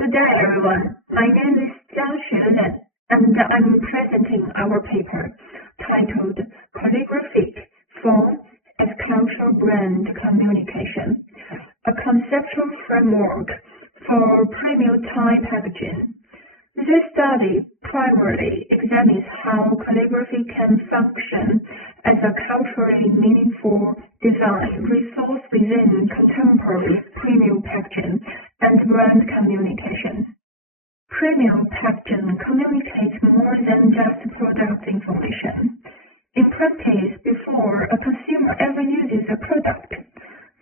Good day, everyone. My name is Jiang Xuan, and I'm presenting our paper titled Calligraphic Form as Cultural Brand Communication, a conceptual framework for premium Thai packaging. This study primarily examines how calligraphy can function as a culturally meaningful design resource within contemporary premium packaging and brand communication. Premium packaging communicates more than just product information. In practice, before a consumer ever uses a product,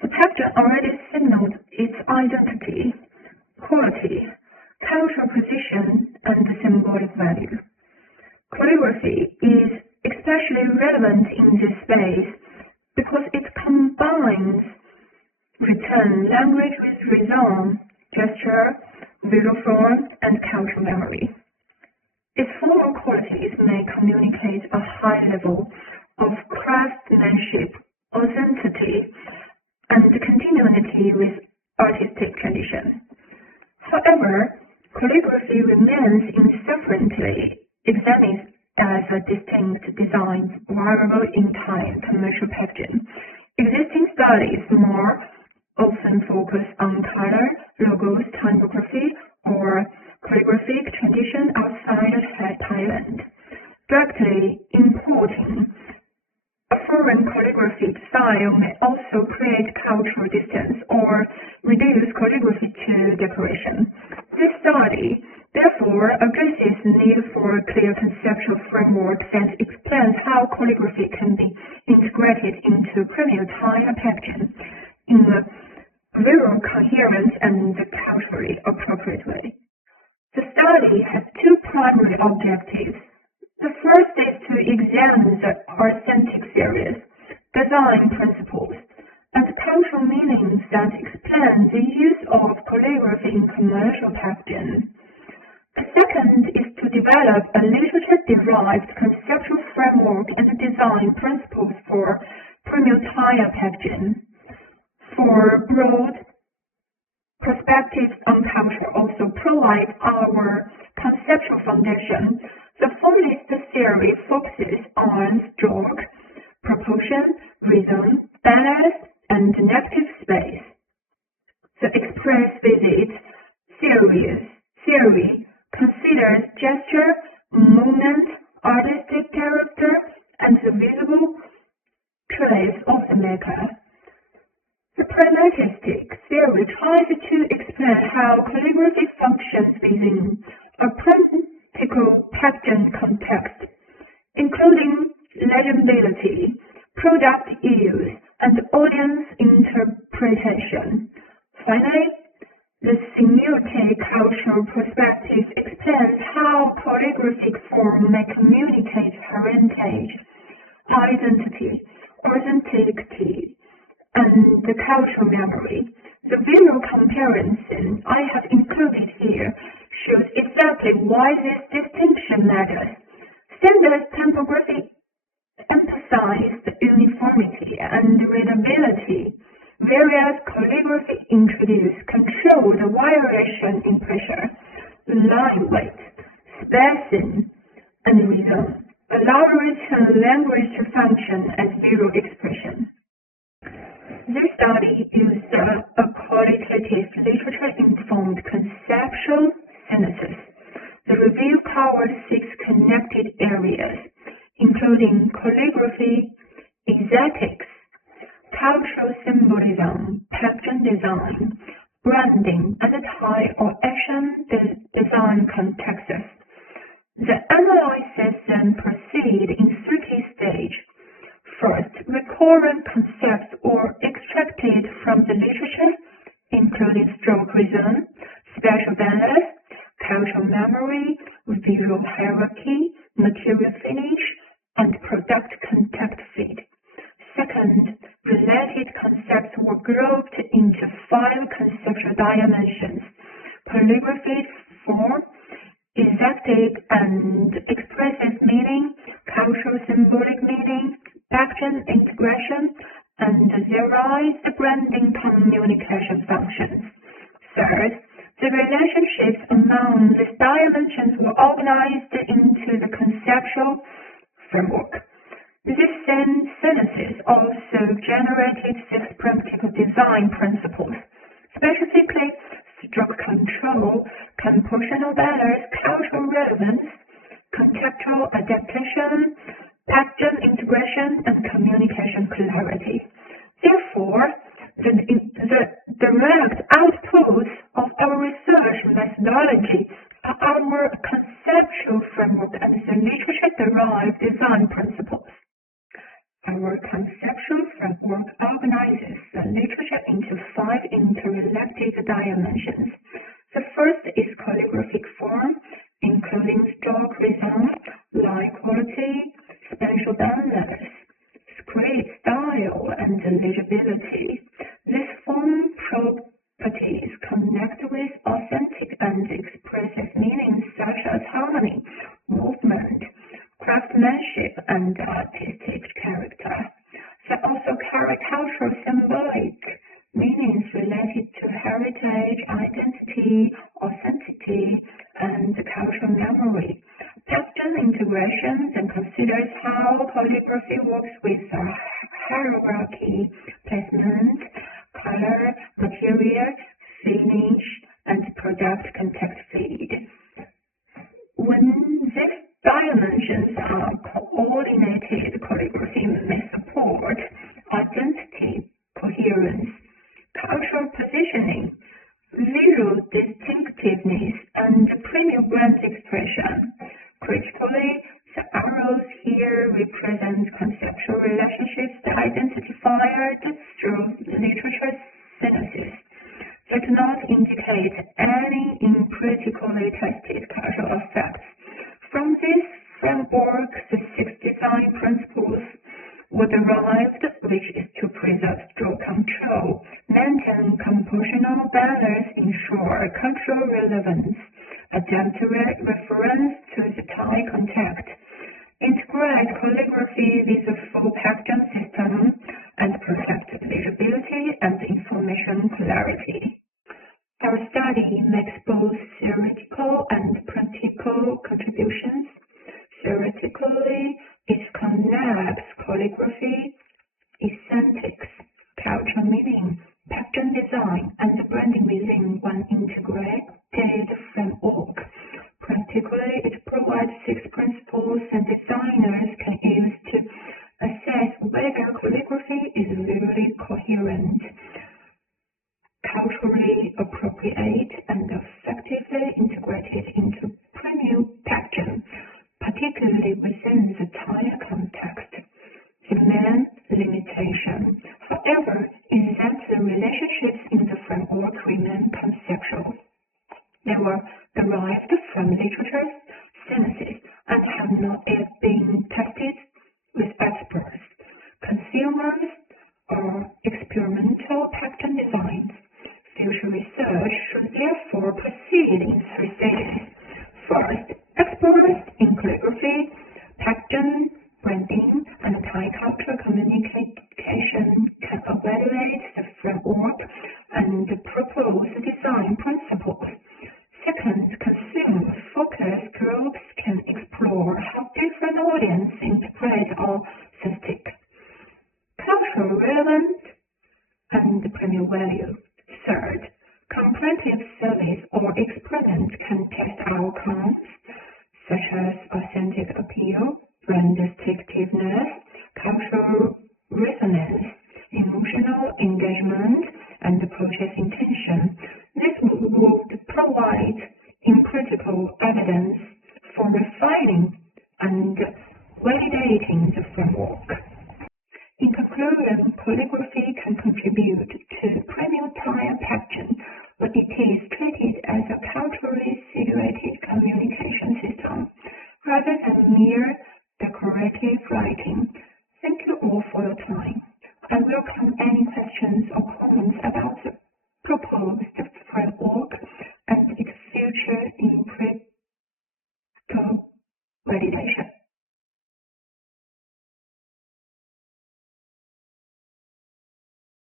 the packaging already signals its identity, quality, cultural position, and symbolic value. Calligraphy is especially relevant in this space because it combines written language with rhythm, gesture, visual form, and cultural memory. Its formal qualities may communicate a high level of craftsmanship, authenticity, and continuity with artistic tradition. However, calligraphy remains insufficiently examined as a distinct design variable in Thai commercial packaging. Existing studies more often focus on color, logos, typography, or calligraphic tradition outside of Thailand. Directly importing a foreign calligraphic style may also create cultural distance or reduce calligraphy to decoration. This study, therefore, addresses the need for a clear conceptual framework that explains how calligraphy can be integrated into premium Thai packaging in a visual coherent and culturally appropriate way. The study has two primary objectives. The first is to examine the authentic theories, design principles, and cultural meanings that explain the use of calligraphy in commercial packaging. The second is to develop a literature-derived conceptual framework and design principles for premium Thai packaging. For broad perspectives on culture also provide our conceptual foundation. The formalist theory focuses on stroke, proportion, rhythm, balance, and negative space. The express visit theory considers gesture, movement, artistic character, and the visible trace of the maker. The pragmatistic theory tries to explain how calligraphy functions within a practical packaging context, including legibility, product use, and audience interpretation. Finally, the semiotic cultural perspective explains how calligraphic form may communicate heritage, identity, authenticity, and the cultural memory. The visual comparison I have included here shows exactly why this distinction matters. Standard typography emphasizes uniformity and readability, whereas calligraphy introduces controlled variation in pressure, line weight, spacing, and rhythm, allowing written language to function as visual expression. This study used a qualitative literature-informed conceptual synthesis. The review covers 6 connected areas, including calligraphy, aesthetics, cultural symbolism, packaging design, branding, and Thai or Asian design contexts. The analysis then proceeds in 3 key stages. First, recurrent concepts or extracted from the literature, including stroke rhythm, spatial balance, cultural memory, visual hierarchy, material finish, and product contact fit. Second, related concepts were grouped into 5 conceptual dimensions: calligraphy, form, aesthetic and expressive meaning, cultural symbolic meaning, packaging integration, and theorized branding communication functions. Third, the relationships among these dimensions were organized into the conceptual framework. This synthesis also generated 6 practical design principles, specifically stroke control, compositional balance, cultural relevance, contextual adaptation, pattern integration, and communication clarity. Therefore, the direct outputs of our research methodology are our conceptual framework and the literature-derived design principles. Our conceptual framework organizes the literature into 5 interrelated dimensions. The first is calligraphic form, including stroke rhythm, line quality, spatial balance, script style, and legibility. These form properties connect with authentic and expressive meanings such as harmony, movement, craftsmanship, and artistic character. They also carry cultural symbolic meanings related to heritage, identity, authenticity, and cultural memory. Pattern integration then considers how calligraphy works with hierarchy, placement, color, material, finish, and product context feed. When these dimensions are coordinated, calligraphy may support identity, coherence, cultural positioning, visual distinctiveness, and premium brand expression. Critically, the arrows here represent conceptual relationships that identified through literature synthesis. They do not indicate any empirically tested cultural effects. From this framework, the 6 design principles were derived, which is to preserve stroke control, maintain compositional balance, ensure cultural relevance, adapt reference to the Thai context, integrate calligraphy with a full pattern system, and protect legibility and information clarity. Our study makes both theoretical and practical contributions. Theoretically, it connects calligraphy, aesthetics, cultural meaning, pattern design, and branding within one integrated framework. Practically, it provides 6 principles that designers can use to assess whether calligraphy is really coherent, culturally appropriate, and effectively integrated into premium pattern, particularly within the Thai context. The main limitation, however, is that the relationships in the framework remain conceptual. They were derived from literature synthesis and have not yet been tested with experts, consumers, or experimental pattern designs. Future research should therefore proceed in 3 stages. First, experts in calligraphy, pattern, branding, and Thai cultural communication can evaluate the framework and propose design principles. Second, consumer-focused groups can explore how different audiences interpret aesthetic, cultural relevance, and premium value. Third, comparative service or experiment can test outcomes such as authentic appeal, brand distinctiveness, cultural resonance, emotional engagement, and purchase intention. This would provide empirical evidence for refining and validating the framework. In conclusion, calligraphy can contribute to premium Thai pattern, but it is